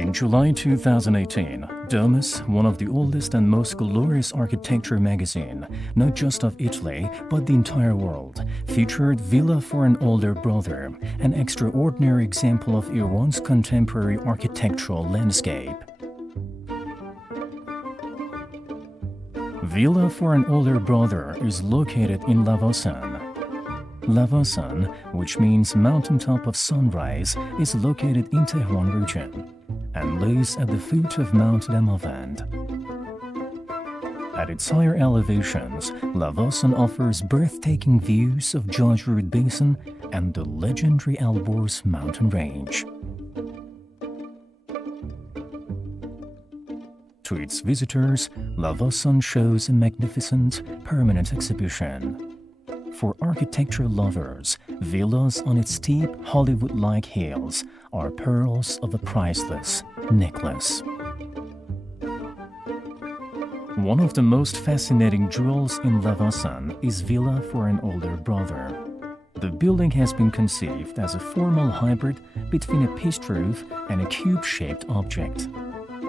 In July 2018, Domus, one of the oldest and most glorious architecture magazine, not just of Italy, but the entire world, featured Villa for an Older Brother, an extraordinary example of Iran's contemporary architectural landscape. Villa for an Older Brother is located in Lavasan. Lavasan, which means mountaintop of sunrise, is located in Tehran region and lays at the foot of Mount Damavand. At its higher elevations, Lavasan offers breathtaking views of Jajrud Basin and the legendary Alborz mountain range. To its visitors, Lavasan shows a magnificent permanent exhibition. For architecture lovers, villas on its steep, Hollywood-like hills are pearls of a priceless necklace. One of the most fascinating jewels in Lavasan is Villa for an Older Brother. The building has been conceived as a formal hybrid between a pitched roof and a cube-shaped object.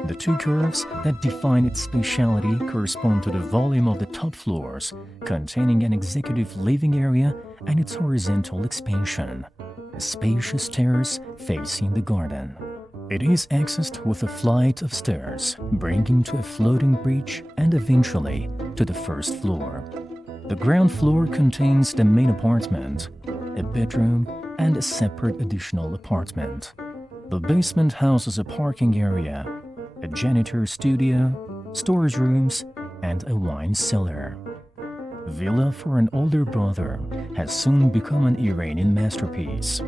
The two curves that define its speciality correspond to the volume of the top floors, containing an executive living area and its horizontal expansion, a spacious terrace facing the garden. It is accessed with a flight of stairs, bringing to a floating bridge and eventually to the first floor. The ground floor contains the main apartment, a bedroom, and a separate additional apartment. The basement houses a parking area, a janitor studio, storage rooms, and a wine cellar. Villa for an Older Brother has soon become an Iranian masterpiece.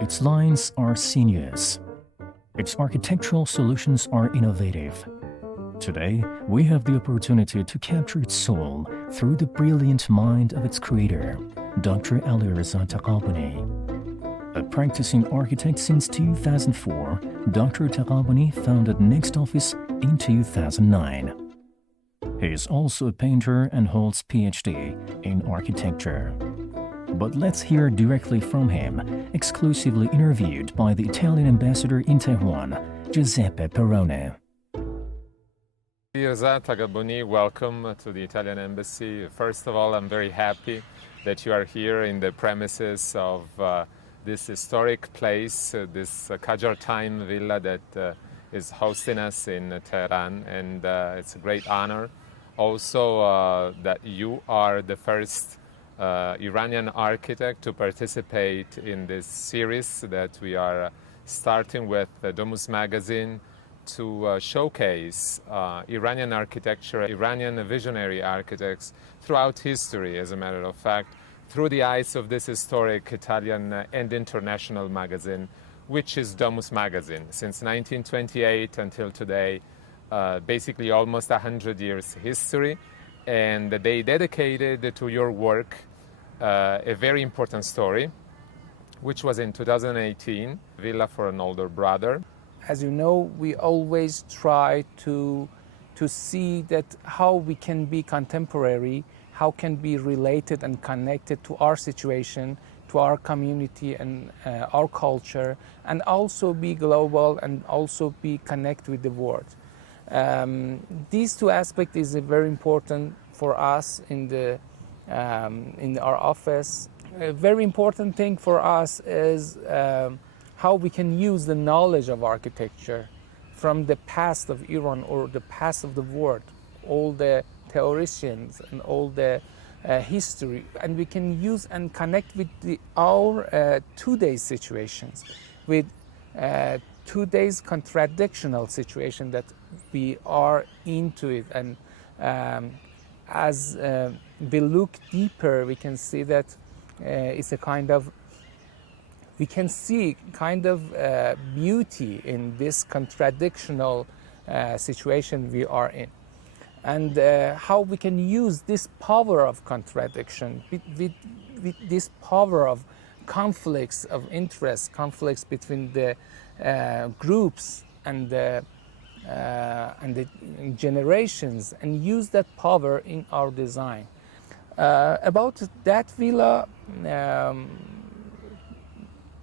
Its lines are sinuous. Its architectural solutions are innovative. Today, we have the opportunity to capture its soul through the brilliant mind of its creator, Dr. Alireza Taghaboni. A practicing architect since 2004, Dr. Taghaboni founded Next Office in 2009. He is also a painter and holds PhD in architecture. But let's hear directly from him, exclusively interviewed by the Italian ambassador in Tehran, Giuseppe Perrone. Alireza Taghaboni, welcome to the Italian Embassy. First of all, I'm very happy that you are here in the premises of this historic place, this Qajar time villa that is hosting us in Tehran, and it's a great honor. Also that you are the first Iranian architect to participate in this series that we are starting with Domus Magazine to showcase Iranian architecture, Iranian visionary architects throughout history, as a matter of fact, through the eyes of this historic Italian and international magazine, which is Domus Magazine. Since 1928 until today, basically almost 100 years history, and they dedicated to your work a very important story, which was in 2018, Villa for an Older Brother. As you know, we always try to see that how we can be contemporary, how can be related and connected to our situation, to our community and our culture, and also be global and also be connected with the world. These two aspects is very important for us in our office. A very important thing for us is how we can use the knowledge of architecture from the past of Iran or the past of the world, all the theologians and all the history, and we can use and connect with our today's situations, with today's contradictional situation that we are into it. And as we look deeper, we can see that it's a kind of, we can see kind of beauty in this contradictional situation we are in. And how we can use this power of contradiction, with this power of conflicts of interest, conflicts between the groups and the generations, and use that power in our design. About that villa,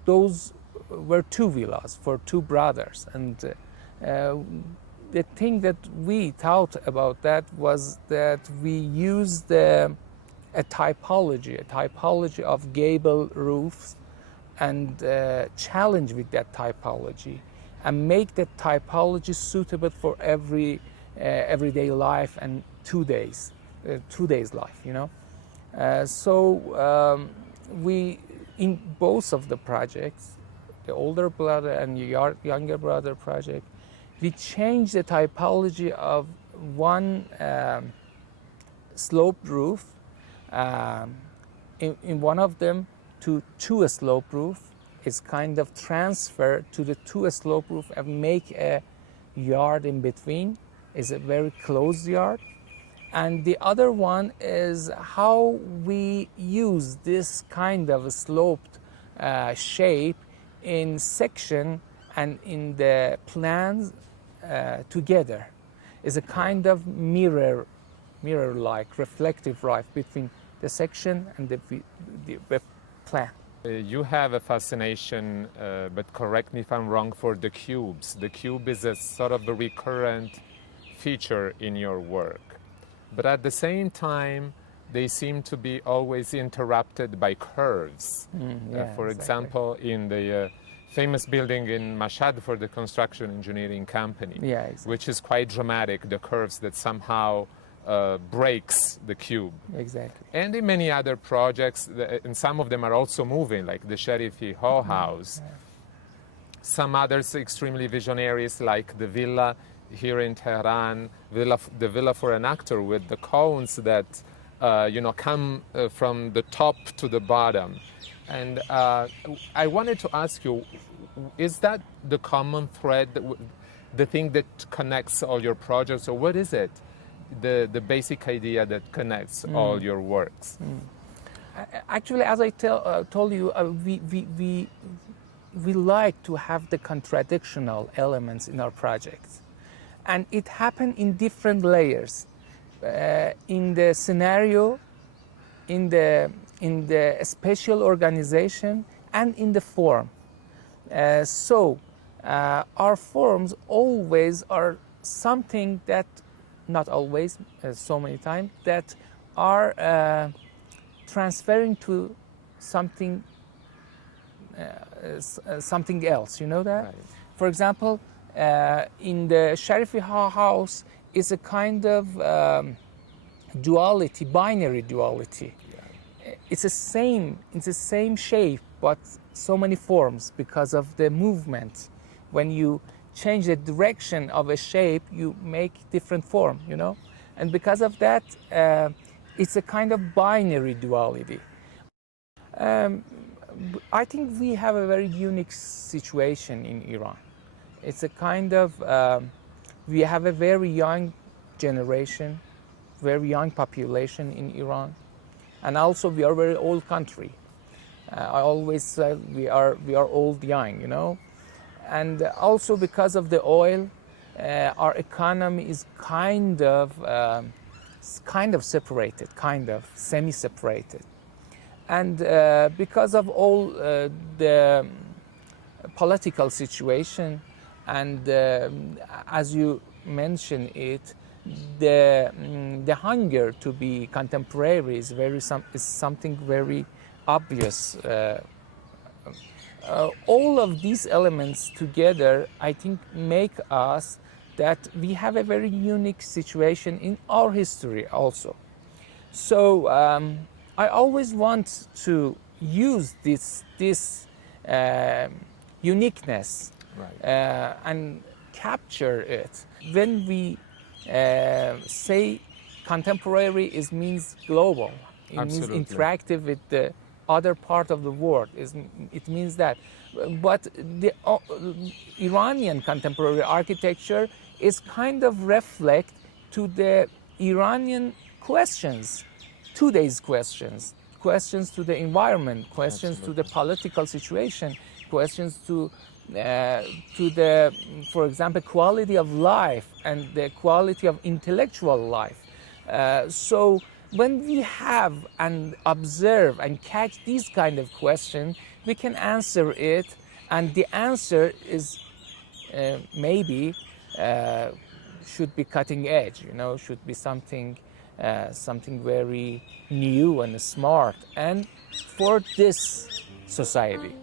those were two villas for two brothers, and the thing that we thought about that was that we used a typology of gable roofs, and challenge with that typology, and make that typology suitable for everyday life and 2 days life, you know. We, in both of the projects, the older brother and younger brother project, we changed the typology of one sloped roof in one of them to two slope roof. Is kind of transfer to the two slope roof and make a yard in between. Is a very closed yard. And the other one is how we use this kind of sloped shape in section and in the plans together. Is a kind of mirror-like, reflective life between the section and the plan. You have a fascination, but correct me if I'm wrong, for the cubes. The cube is a sort of a recurrent feature in your work. But at the same time, they seem to be always interrupted by curves. For example, in the famous building in Mashhad for the construction engineering company, which is quite dramatic, the curves that somehow breaks the cube. Exactly. And in many other projects, and some of them are also moving, like the Sharifi Hall House. Some others extremely visionaries, like the villa here in Tehran, the villa for an actor with the cones that come from the top to the bottom. And I wanted to ask you, is that the common thread, the thing that connects all your projects, or what is it? The basic idea that connects all your works? Actually, as I told you, we like to have the contradictional elements in our projects, and it happened in different layers, in the scenario, in the spatial organization, and in the form. Our forms always are something that, not always, so many times, that are transferring to something else, you know that? Right. For example, in the Sharifi house is a kind of duality, binary duality. It's the same shape, but so many forms because of the movement. When you change the direction of a shape, you make different form, you know? And because of that, it's a kind of binary duality. I think we have a very unique situation in Iran. It's a kind of, we have a very young generation, very young population in Iran. And also we are a very old country. I always say we are old young, you know? And also because of the oil, our economy is kind of separated, kind of semi-separated. And because of all the political situation, and as you mentioned it, the hunger to be contemporary is something very obvious. All of these elements together, I think, make us that we have a very unique situation in our history also. So I always want to use this uniqueness, right, and capture it. When we say contemporary, it means global. It Absolutely. means interactive with the other part of the world. It means that. But the Iranian contemporary architecture is kind of reflect to the Iranian questions, today's questions to the environment, questions Absolutely. to the political situation, questions to the, for example, quality of life and the quality of intellectual life. So when we have and observe and catch these kind of questions, we can answer it And the answer is maybe should be cutting edge, should be something very new and smart, and for this society.